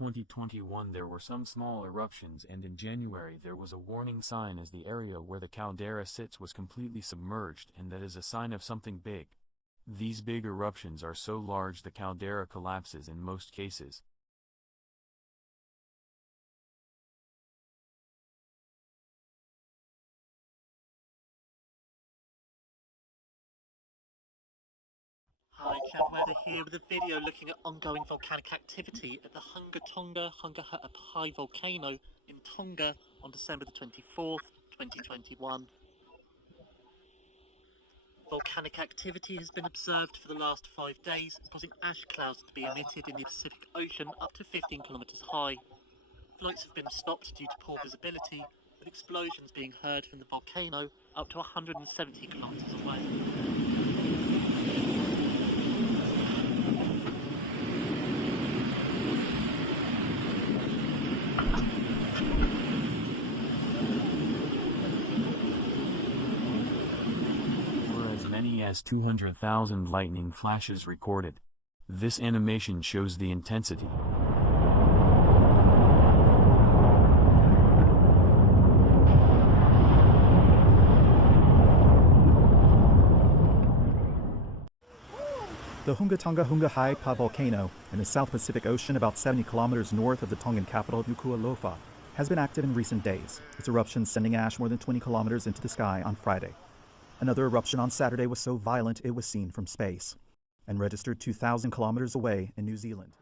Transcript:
2021 there were some small eruptions, and in January there was a warning sign as the area where the caldera sits was completely submerged, and that is a sign of something big. These big eruptions are so large the caldera collapses in most cases. Hi, Chad Weather here with a video looking at ongoing volcanic activity at the HUNGA TONGA high volcano in Tonga on December the 24th, 2021. Volcanic activity has been observed for the last 5 days, causing ash clouds to be emitted in the Pacific Ocean up to 15 kilometers high. Flights have been stopped due to poor visibility, with explosions being heard from the volcano up to 170 kilometers away. As many as 200,000 lightning flashes recorded. This animation shows the intensity. The HUNGA TONGA high volcano in the South Pacific Ocean about 70 kilometers north of the Tongan capital Nuku'alofa has been active in recent days, its eruption sending ash more than 20 kilometers into the sky on Friday. Another eruption on Saturday was so violent it was seen from space, and registered 2,000 kilometers away in New Zealand.